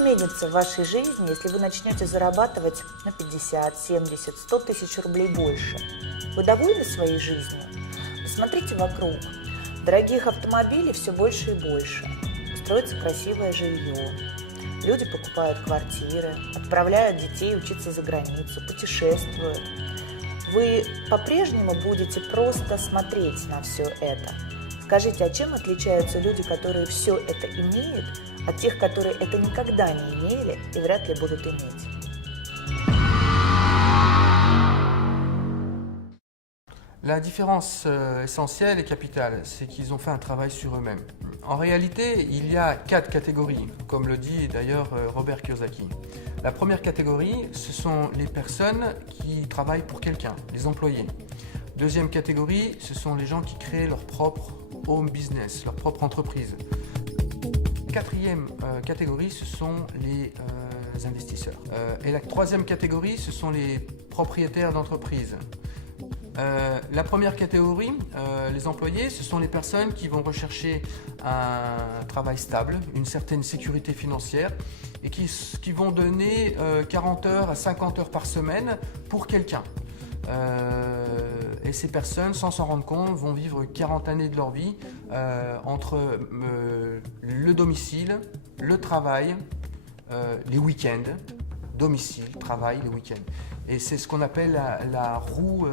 изменится в вашей жизни, если вы начнете зарабатывать на 50, 70, 100 тысяч рублей больше? Вы довольны своей жизнью? Посмотрите вокруг. Дорогих автомобилей все больше и больше. Строится красивое жилье. Люди покупают квартиры, отправляют детей учиться за границу, путешествуют. Вы по-прежнему будете просто смотреть на все это. Скажите, а чем отличаются люди, которые все это имеют, от тех, которые это никогда не имели и вряд ли будут iметь? La différence essentielle et capitale, c'est qu'ils ont fait un travail sur eux-mêmes. En réalité, il y a 4 catégories, comme le dit d'ailleurs Robert Kiyosaki. La première catégorie, ce sont les personnes qui travaillent pour quelqu'un, les employés. Deuxième catégorie, ce sont les gens qui créent leur propre home business, leur propre entreprise. Quatrième catégorie, ce sont les investisseurs. Et la troisième catégorie, ce sont les propriétaires d'entreprises. La première catégorie, les employés, ce sont les personnes qui vont rechercher un travail stable, une certaine sécurité financière et qui vont donner 40 heures à 50 heures par semaine pour quelqu'un. Et ces personnes, sans s'en rendre compte, vont vivre 40 années de leur vie entre le domicile, le travail, les week-ends, domicile, travail, les week-ends. Et c'est ce qu'on appelle la roue,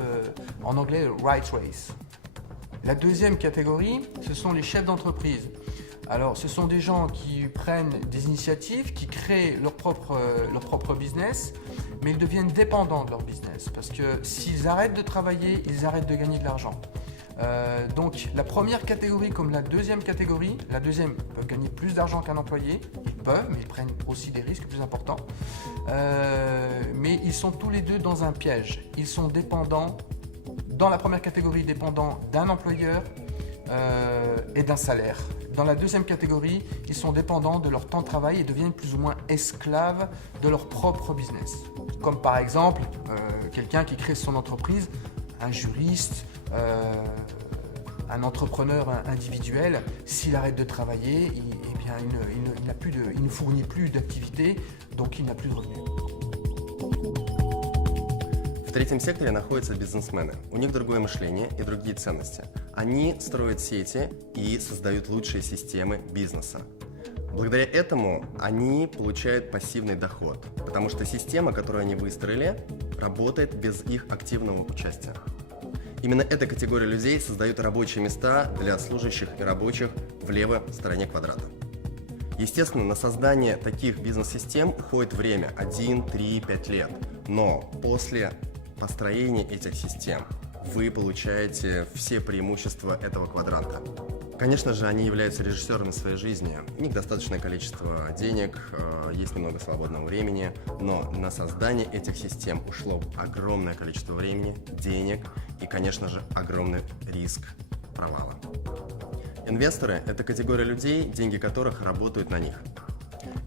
en anglais, right race. La deuxième catégorie, ce sont les chefs d'entreprise. Alors, ce sont des gens qui prennent des initiatives, qui créent leur propre business, mais ils deviennent dépendants de leur business. Parce que s'ils arrêtent de travailler, ils arrêtent de gagner de l'argent. Donc, la première catégorie comme la deuxième catégorie, la deuxième peuvent gagner plus d'argent qu'un employé, ils peuvent, mais ils prennent aussi des risques plus importants. Mais ils sont tous les deux dans un piège. Ils sont dépendants, dans la première catégorie, dépendants d'un employeur et d'un salaire. Dans la deuxième catégorie, ils sont dépendants de leur temps de travail et deviennent plus ou moins esclaves de leur propre business. Comme par exemple, quelqu'un qui crée son entreprise, un juriste, un entrepreneur individuel, s'il arrête de travailler, il ne fournit plus d'activité, donc il n'a plus de revenus. В третьем секторе находятся бизнесмены. У них другое мышление и другие ценности. Они строят сети и создают лучшие системы бизнеса. Благодаря этому они получают пассивный доход, потому что система, которую они выстроили, работает без их активного участия. Именно эта категория людей создает рабочие места для служащих и рабочих в левой стороне квадрата. Естественно, на создание таких бизнес-систем уходит время 1, 3, 5 лет, но после построения этих систем вы получаете все преимущества этого квадранта. Конечно же, они являются режиссерами своей жизни. У них достаточное количество денег, есть немного свободного времени, но на создание этих систем ушло огромное количество времени, денег и, конечно же, огромный риск провала. Инвесторы – это категория людей, деньги которых работают на них.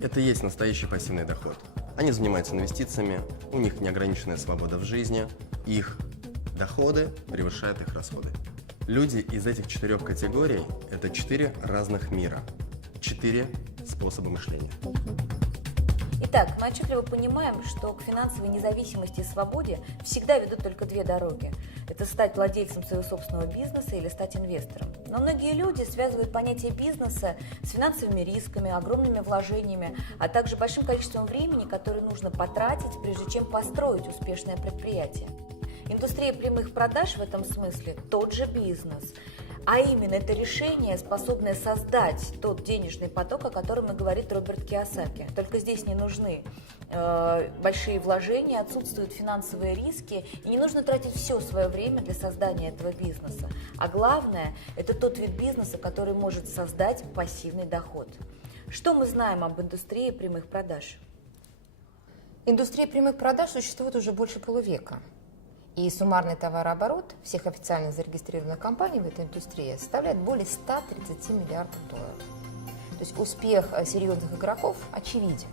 Это и есть настоящий пассивный доход. Они занимаются инвестициями, у них неограниченная свобода в жизни, их доходы превышают их расходы. Люди из этих 4 категорий – это 4 разных мира, 4 способа мышления. Итак, мы отчетливо понимаем, что к финансовой независимости и свободе всегда ведут только 2 дороги. Это стать владельцем своего собственного бизнеса или стать инвестором. Но многие люди связывают понятие бизнеса с финансовыми рисками, огромными вложениями, а также большим количеством времени, которое нужно потратить, прежде чем построить успешное предприятие. Индустрия прямых продаж в этом смысле тот же бизнес. А именно, это решение, способное создать тот денежный поток, о котором и говорит Роберт Кийосаки. Только здесь не нужны большие вложения, отсутствуют финансовые риски, и не нужно тратить все свое время для создания этого бизнеса. А главное, это тот вид бизнеса, который может создать пассивный доход. Что мы знаем об индустрии прямых продаж? Индустрия прямых продаж существует уже больше полувека. И суммарный товарооборот всех официально зарегистрированных компаний в этой индустрии составляет более 130 миллиардов долларов. То есть успех серьезных игроков очевиден.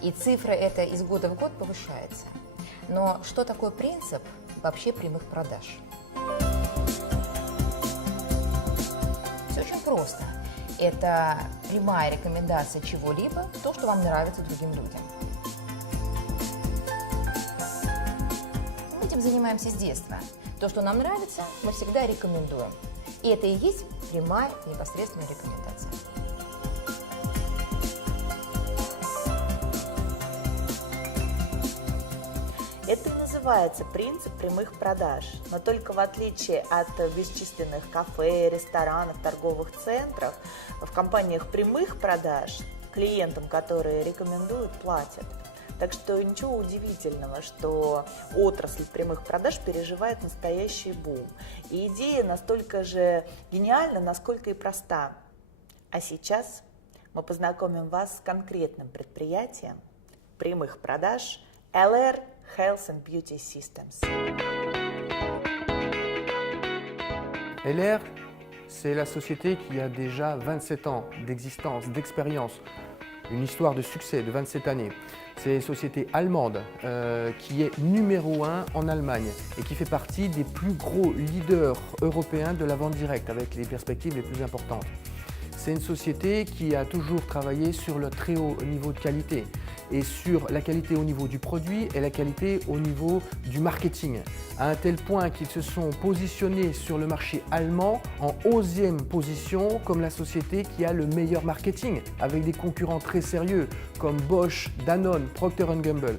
И цифра эта из года в год повышается. Но что такое принцип вообще прямых продаж? Все очень просто. Это прямая рекомендация чего-либо, то, что вам нравится другим людям. Мы этим занимаемся с детства. То, что нам нравится, мы всегда рекомендуем. И это и есть прямая непосредственная рекомендация. Это и называется принцип прямых продаж, но только в отличие от бесчисленных кафе, ресторанов, торговых центров, в компаниях прямых продаж клиентам, которые рекомендуют, платят. Так что ничего удивительного, что отрасль прямых продаж переживает настоящий бум. И идея настолько же гениальна, насколько и проста. А сейчас мы познакомим вас с конкретным предприятием прямых продаж LR Health and Beauty Systems. LR, c'est la société qui a déjà 27 ans d'existence, d'expérience, une histoire de succès de 27 années. C'est une société allemande qui est numéro 1 en Allemagne et qui fait partie des plus gros leaders européens de la vente directe avec les perspectives les plus importantes. C'est une société qui a toujours travaillé sur le très haut niveau de qualité et sur la qualité au niveau du produit et la qualité au niveau du marketing, à un tel point qu'ils se sont positionnés sur le marché allemand en 11e position comme la société qui a le meilleur marketing, avec des concurrents très sérieux comme Bosch, Danone, Procter & Gamble.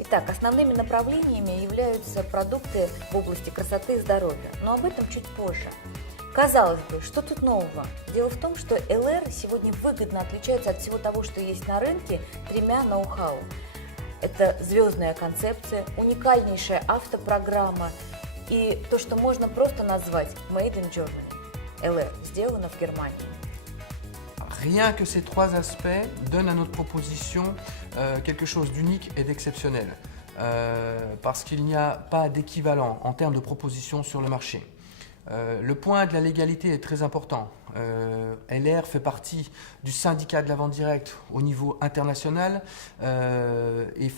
Итак, основными направлениями являются продукты в области красоты и здоровья, но об этом чуть позже. Казалось бы, что тут нового? Дело в том, что LR сегодня выгодно отличается от всего того, что есть на рынке, тремя ноу-хау. Это звездная концепция, уникальнейшая автопрограмма и то, что можно просто назвать Made in Germany. LR сделано в Германии. Rien que ces trois aspects donnent à notre proposition quelque chose d'unique et d'exceptionnel, parce qu'il n'y a pas d'équivalent en termes de proposition sur le marché. Le point de la légalité est très important. LR fait partie du syndicat de la vente directe au niveau international et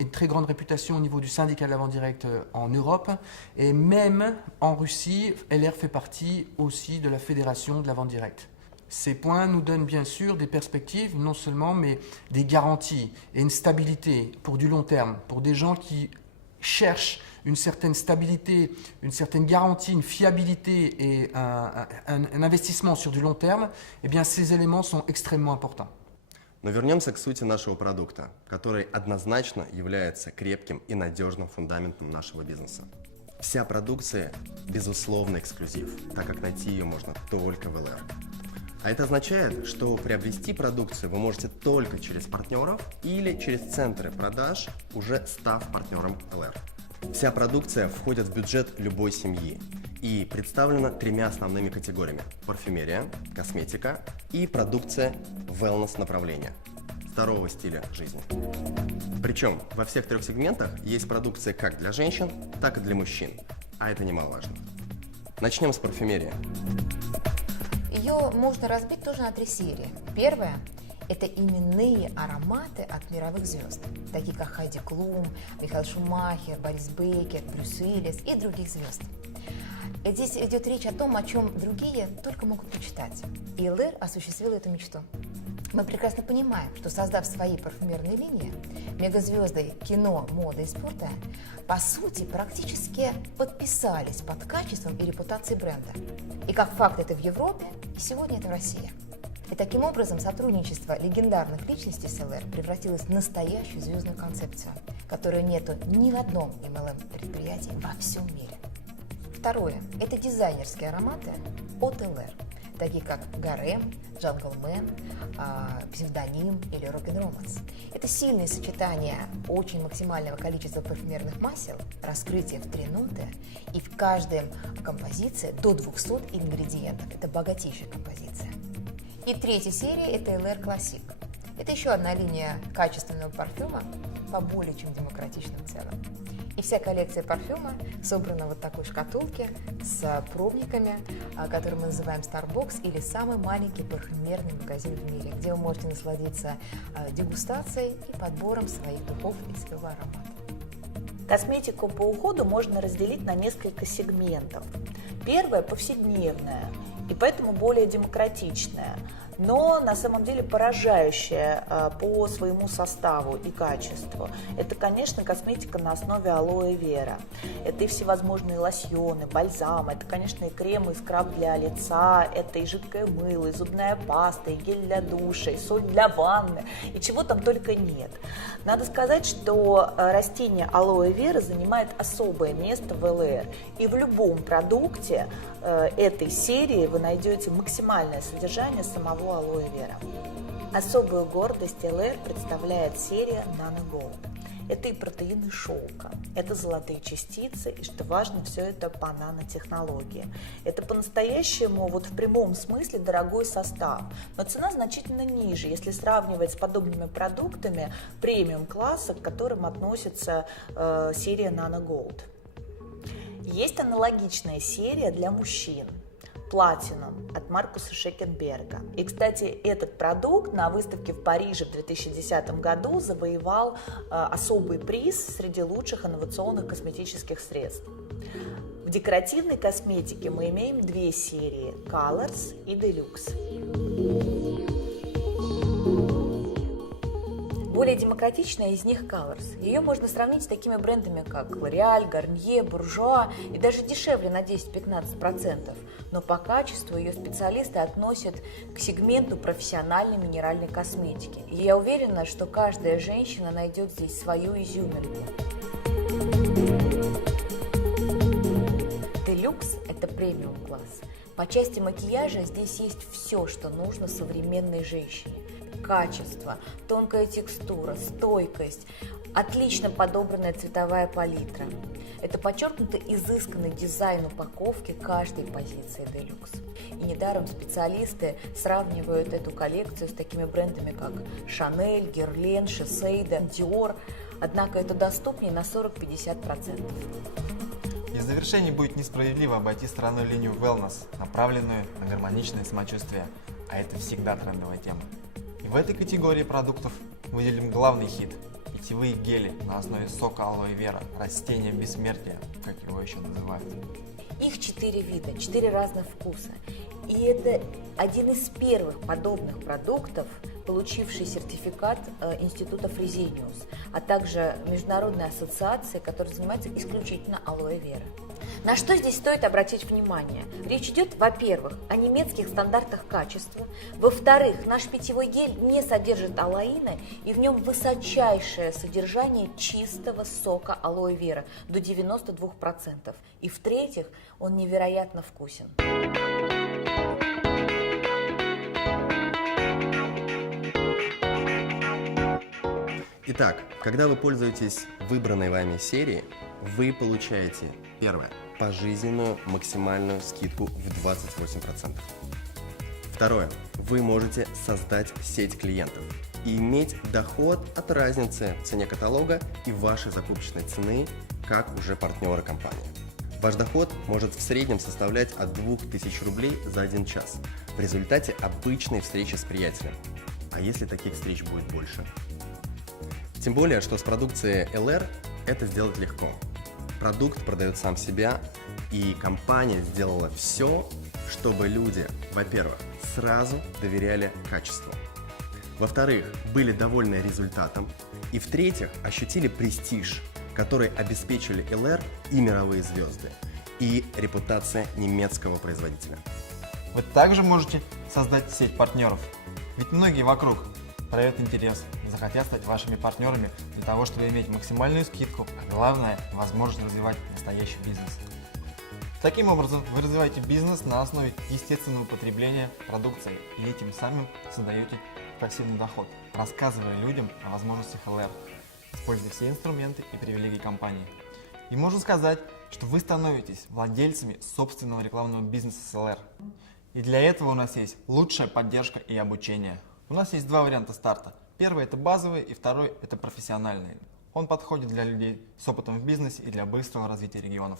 une très grande réputation au niveau du syndicat de la vente directe en Europe. Et même en Russie, LR fait partie aussi de la fédération de la vente directe. Ces points nous donnent bien sûr des perspectives, non seulement, mais des garanties et une stabilité pour du long terme, pour des gens qui cherchent une certaine stabilité, une certaine garantie, une fiabilité et un investissement sur du long terme, eh bien ces éléments sont extrêmement importants. Но вернемся к сути нашего продукта, который однозначно является крепким и надежным фундаментом нашего бизнеса. Вся продукция – безусловно эксклюзив, так как найти ее можно только в LR. А это означает, что приобрести продукцию вы можете только через партнеров или через центры продаж, уже став партнером LR. Вся продукция входит в бюджет любой семьи и представлена тремя основными категориями – парфюмерия, косметика и продукция wellness направления, здорового стиля жизни. Причем во всех трех сегментах есть продукция как для женщин, так и для мужчин, а это немаловажно. Начнем с парфюмерии. Ее можно разбить тоже на три серии. Первая – это именные ароматы от мировых звезд, такие как Хайди Клум, Михаэль Шумахер, Борис Бейкер, Брюс Уиллис и других звезд. Здесь идет речь о том, о чем другие только могут мечтать. И LR осуществил эту мечту. Мы прекрасно понимаем, что создав свои парфюмерные линии, мегазвезды кино, моды и спорта по сути практически подписались под качеством и репутацией бренда. И как факт это в Европе, и сегодня это в России. И таким образом сотрудничество легендарных личностей с LR превратилось в настоящую звездную концепцию, которой нету ни в одном MLM-предприятии во всем мире. Второе – это дизайнерские ароматы от LR, такие как Гарем, Джанглмен, Псевдоним или Рок-н-Романс. Это сильное сочетание очень максимального количества парфюмерных масел, раскрытие в 3 ноты и в каждой композиции до 200 ингредиентов. Это богатейшая композиция. И третья серия – это LR Classic. Это еще одна линия качественного парфюма по более чем демократичным ценам. И вся коллекция парфюма собрана в вот такой шкатулке с пробниками, который мы называем Starbox, или самый маленький парфюмерный магазин в мире, где вы можете насладиться дегустацией и подбором своих духов и своего аромата. Косметику по уходу можно разделить на несколько сегментов. Первое – повседневная. и поэтому более демократичная, но на самом деле поражающая по своему составу и качеству. Это, конечно, косметика на основе алоэ вера. Это и всевозможные лосьоны, бальзамы, это, конечно, и крем, и скраб для лица, это и жидкое мыло, и зубная паста, и гель для душа, и соль для ванны, и чего там только нет. Надо сказать, что растение алоэ вера занимает особое место в ЛР, и в любом продукте этой серии вы найдете максимальное содержание самого алоэ вера. Особую гордость ЛР представляет серия Nano Gold. Это и протеины шелка, это золотые частицы, и, что важно, все это по нанотехнологии. Это по-настоящему, вот в прямом смысле, дорогой состав, но цена значительно ниже, если сравнивать с подобными продуктами премиум-класса, к которым относится серия Nano Gold. Есть аналогичная серия для мужчин Platinum от Маркуса Шекенберга. И, кстати, этот продукт на выставке в Париже в 2010 году завоевал особый приз среди лучших инновационных косметических средств. В декоративной косметике мы имеем две серии – Colors и Deluxe. Более демократичная из них Colors. Ее можно сравнить с такими брендами, как L'Oréal, Garnier, Bourjois и даже дешевле на 10-15%. Но по качеству ее специалисты относят к сегменту профессиональной минеральной косметики. И я уверена, что каждая женщина найдет здесь свою изюминку. Deluxe – это премиум-класс. По части макияжа здесь есть все, что нужно современной женщине. Качество, тонкая текстура, стойкость, отлично подобранная цветовая палитра. Это подчеркнуто изысканный дизайн упаковки каждой позиции Deluxe. И недаром специалисты сравнивают эту коллекцию с такими брендами, как Chanel, Guerlain, Shiseido, Dior. Однако это доступнее на 40-50%. И в завершении будет несправедливо обойти стороной линию wellness, направленную на гармоничное самочувствие, а это всегда трендовая тема. И в этой категории продуктов выделим главный хит – питьевые гели на основе сока алоэ вера, растения бессмертия, как его еще называют. Их 4 вида, 4 разных вкуса. И это один из первых подобных продуктов, получивший сертификат Института Fresenius, а также Международной ассоциации, которая занимается исключительно алоэ вера. На что здесь стоит обратить внимание? Речь идет, во-первых, о немецких стандартах качества, во-вторых, наш питьевой гель не содержит алоина, и в нем высочайшее содержание чистого сока алоэ вера до 92%, и в-третьих, он невероятно вкусен. Итак, когда вы пользуетесь выбранной вами серией, вы получаете, первое, пожизненную максимальную скидку в 28%. Второе, вы можете создать сеть клиентов и иметь доход от разницы в цене каталога и вашей закупочной цены, как уже партнеры компании. Ваш доход может в среднем составлять от 2000 рублей за 1 час в результате обычной встречи с приятелем. А если таких встреч будет больше? Тем более, что с продукцией ЛР это сделать легко. Продукт продает сам себя, и компания сделала все, чтобы люди, во-первых, сразу доверяли качеству, во-вторых, были довольны результатом, и в-третьих, ощутили престиж, который обеспечили ЛР и мировые звезды, и репутация немецкого производителя. Вы также можете создать сеть партнеров, ведь многие вокруг проявят интерес, захотят стать вашими партнерами для того, чтобы иметь максимальную скидку, а главное – возможность развивать настоящий бизнес. Таким образом, вы развиваете бизнес на основе естественного потребления продукции и этим самым создаете пассивный доход, рассказывая людям о возможностях ЛР, используя все инструменты и привилегии компании. И можно сказать, что вы становитесь владельцами собственного рекламного бизнеса с ЛР. И для этого у нас есть лучшая поддержка и обучение. У нас есть 2 варианта старта. Первый – это базовый, и второй – это профессиональный. Он подходит для людей с опытом в бизнесе и для быстрого развития регионов.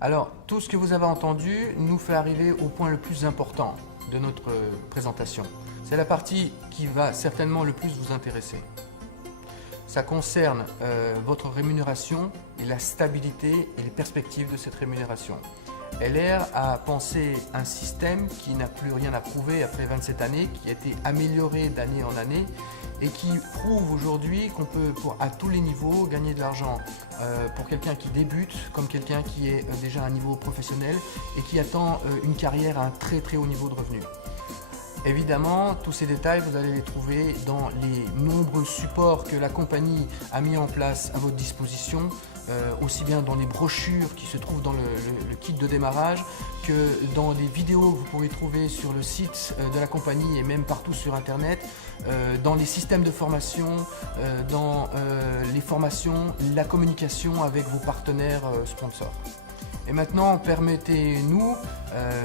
Alors, tout ce que vous avez entendu nous fait arriver au point le plus important de notre présentation. C'est la partie qui va certainement le plus vous intéresser. Ça concerne votre rémunération et la stabilité et les perspectives de cette rémunération. LR a pensé un système qui n'a plus rien à prouver après 27 années, qui a été amélioré d'année en année et qui prouve aujourd'hui qu'on peut, à tous les niveaux, gagner de l'argent pour quelqu'un qui débute, comme quelqu'un qui est déjà à un niveau professionnel et qui attend une carrière à un très très haut niveau de revenus. Évidemment, tous ces détails, vous allez les trouver dans les nombreux supports que la compagnie a mis en place à votre disposition, aussi bien dans les brochures qui se trouvent dans le kit de démarrage que dans les vidéos que vous pourrez trouver sur le site de la compagnie et même partout sur Internet, dans les systèmes de formation, dans les formations, la communication avec vos partenaires sponsors. Et maintenant, permettez-nous,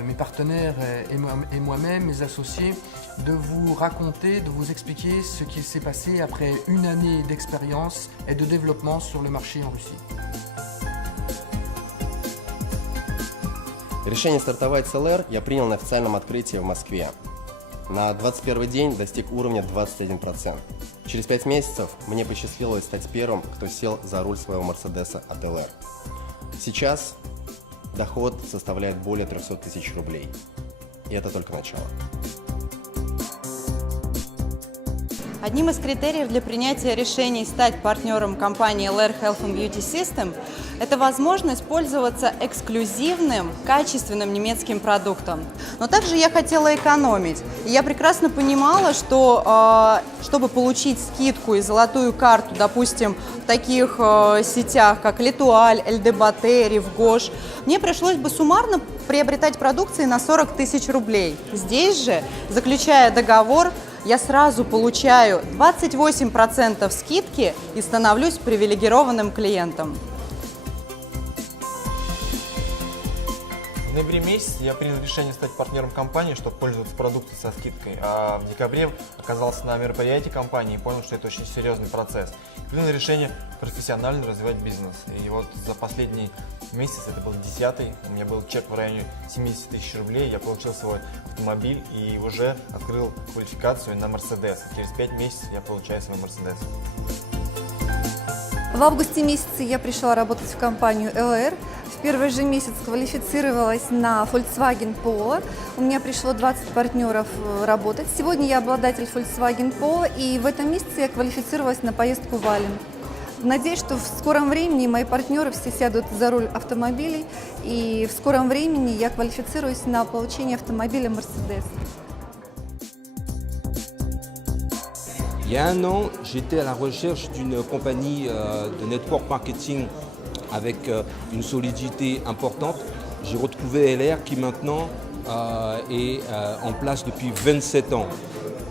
mes partenaires et moi-même, mes associés, de vous raconter, de vous expliquer ce qui s'est passé après une année d'expérience et de développement sur le marché en Russie. Решение стартовать с LR я принял на официальном открытии в Москве. На 21 день достиг уровня 21%. Через 5 месяцев мне посчастливилось стать первым, кто сел за руль своего Мерседеса от LR. Сейчас доход составляет более 300 тысяч рублей. И это только начало. Одним из критериев для принятия решений стать партнером компании LR Health and Beauty System – это возможность пользоваться эксклюзивным, качественным немецким продуктом. Но также я хотела экономить. И я прекрасно понимала, что чтобы получить скидку и золотую карту, допустим, в таких сетях, как L'Etoile, LDBaté, Rivgosh, мне пришлось бы суммарно приобретать продукции на 40 тысяч рублей. Здесь же, заключая договор, я сразу получаю 28% скидки и становлюсь привилегированным клиентом. В ноябре месяце я принял решение стать партнером компании, чтобы пользоваться продукцией со скидкой. А в декабре оказался на мероприятии компании и понял, что это очень серьезный процесс. Принял решение профессионально развивать бизнес. И вот за последний месяц, это был 10-й, у меня был чек в районе 70 тысяч рублей, я получил свой автомобиль и уже открыл квалификацию на Мерседес. Через 5 месяцев я получаю свой Мерседес. В августе месяце я пришла работать в компанию LR. В первый же месяц квалифицировалась на Volkswagen Polo. У меня пришло 20 партнеров работать. Сегодня я обладатель Volkswagen Polo, и в этом месяце я квалифицировалась на поездку в Ален. Надеюсь, что в скором времени мои партнеры все сядут за руль автомобилей, и в скором времени я квалифицируюсь на получение автомобиля Mercedes. Il y a un an, j'étais à la recherche d'une compagnie de network marketing avec une solidité importante. J'ai retrouvé LR qui maintenant est en place depuis 27 ans.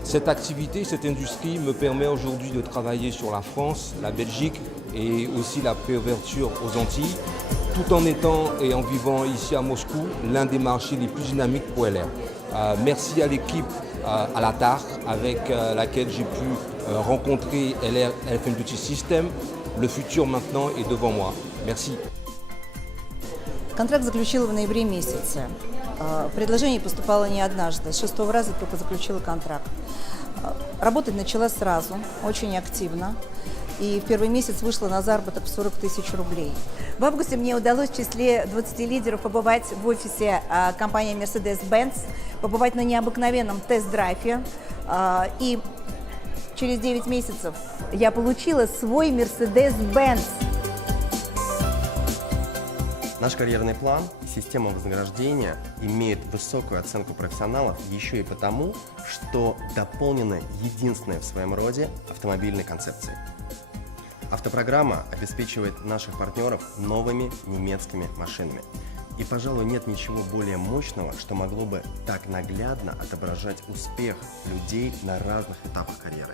Cette activité, cette industrie me permet aujourd'hui de travailler sur la France, la Belgique et aussi la préouverture aux Antilles, tout en étant et en vivant ici à Moscou, l'un des marchés les plus dynamiques pour LR. Merci à l'équipe à la TAR avec laquelle j'ai pu rencontrer LR Health and Beauty System. Le futur maintenant est devant moi. Merci. Контракт заключила в ноябре месяце. Предложение поступало не однажды, с 6-го раза только заключила контракт. Работать начала сразу, очень активно. И в первый месяц вышла на заработок в 40 тысяч рублей. В августе мне удалось в числе 20 лидеров побывать в офисе компании Mercedes-Benz, побывать на необыкновенном тест-драйве. И через 9 месяцев я получила свой Mercedes-Benz. Наш карьерный план и система вознаграждения имеют высокую оценку профессионалов еще и потому, что дополнены единственной в своем роде автомобильной концепцией. Автопрограмма обеспечивает наших партнеров новыми немецкими машинами. И, пожалуй, нет ничего более мощного, что могло бы так наглядно отображать успех людей на разных этапах карьеры.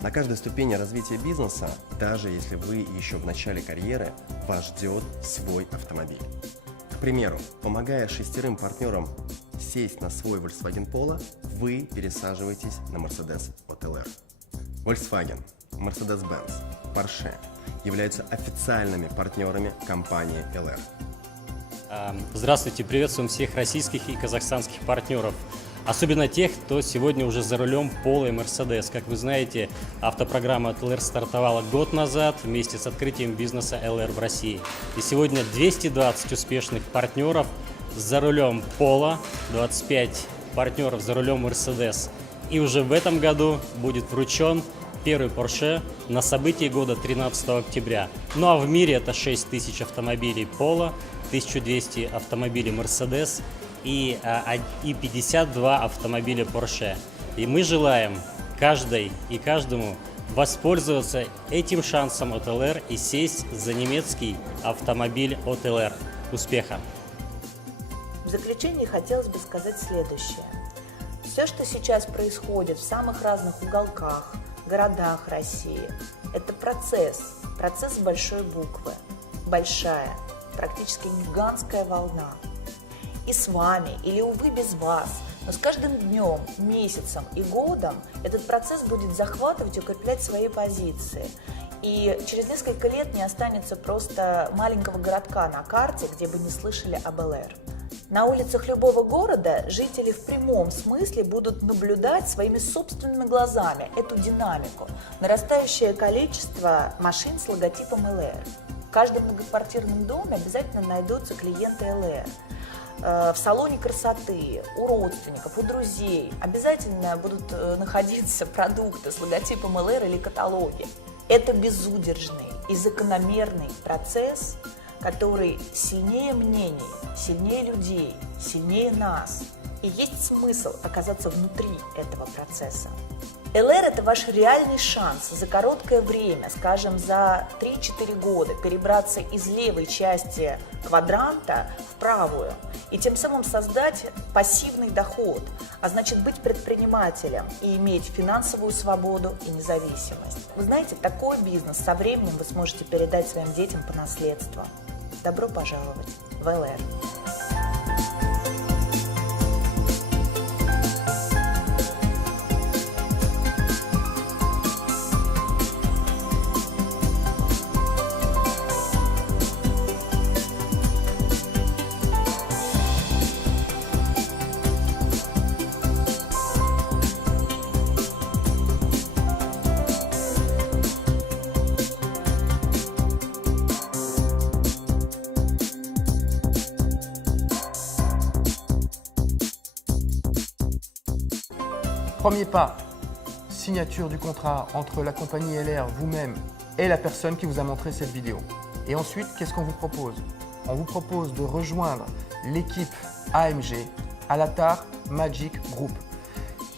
На каждой ступени развития бизнеса, даже если вы еще в начале карьеры, вас ждет свой автомобиль. К примеру, помогая 6 партнерам сесть на свой Volkswagen Polo, вы пересаживаетесь на Mercedes от LR. Volkswagen, Mercedes-Benz, Porsche являются официальными партнерами компании LR. Здравствуйте, приветствуем всех российских и казахстанских партнеров. Особенно тех, кто сегодня уже за рулем Polo и Mercedes. Как вы знаете, автопрограмма от LR стартовала год назад вместе с открытием бизнеса LR в России. И сегодня 220 успешных партнеров за рулем Polo, 25 партнеров за рулем Mercedes. И уже в этом году будет вручен первый Porsche на событии года 13 октября. Ну а в мире это 6000 автомобилей Polo, 1200 автомобилей Mercedes и 52 автомобиля Porsche. И мы желаем каждой и каждому воспользоваться этим шансом от ЛР и сесть за немецкий автомобиль от ЛР. Успеха! В заключение хотелось бы сказать следующее. Все, что сейчас происходит в самых разных уголках, городах России, это процесс с большой буквы, большая, практически гигантская волна. И с вами, или, увы, без вас, но с каждым днем, месяцем и годом этот процесс будет захватывать и укреплять свои позиции. И через несколько лет не останется просто маленького городка на карте, где бы не слышали об ЛР. На улицах любого города жители в прямом смысле будут наблюдать своими собственными глазами эту динамику, нарастающее количество машин с логотипом ЛР. В каждом многоквартирном доме обязательно найдутся клиенты ЛР. В салоне красоты, у родственников, у друзей обязательно будут находиться продукты с логотипом ЛР или каталоги. Это безудержный и закономерный процесс, который сильнее мнений, сильнее людей, сильнее нас. И есть смысл оказаться внутри этого процесса. ЛР – это ваш реальный шанс за короткое время, скажем, за 3-4 года, перебраться из левой части квадранта в правую и тем самым создать пассивный доход, а значит быть предпринимателем и иметь финансовую свободу и независимость. Вы знаете, такой бизнес со временем вы сможете передать своим детям по наследству. Добро пожаловать в ЛР! Premier pas, signature du contrat entre la compagnie LR, vous-même et la personne qui vous a montré cette vidéo. Et ensuite, qu'est-ce qu'on vous propose? On vous propose de rejoindre l'équipe AMG, Alatar Magic Group.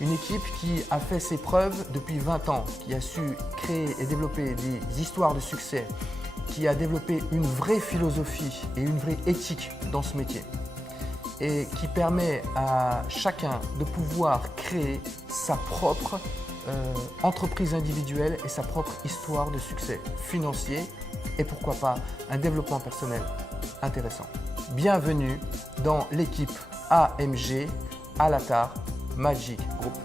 Une équipe qui a fait ses preuves depuis 20 ans, qui a su créer et développer des histoires de succès, qui a développé une vraie philosophie et une vraie éthique dans ce métier, et qui permet à chacun de pouvoir créer sa propre entreprise individuelle et sa propre histoire de succès financier et pourquoi pas un développement personnel intéressant. Bienvenue dans l'équipe AMG Alatar Magic Group.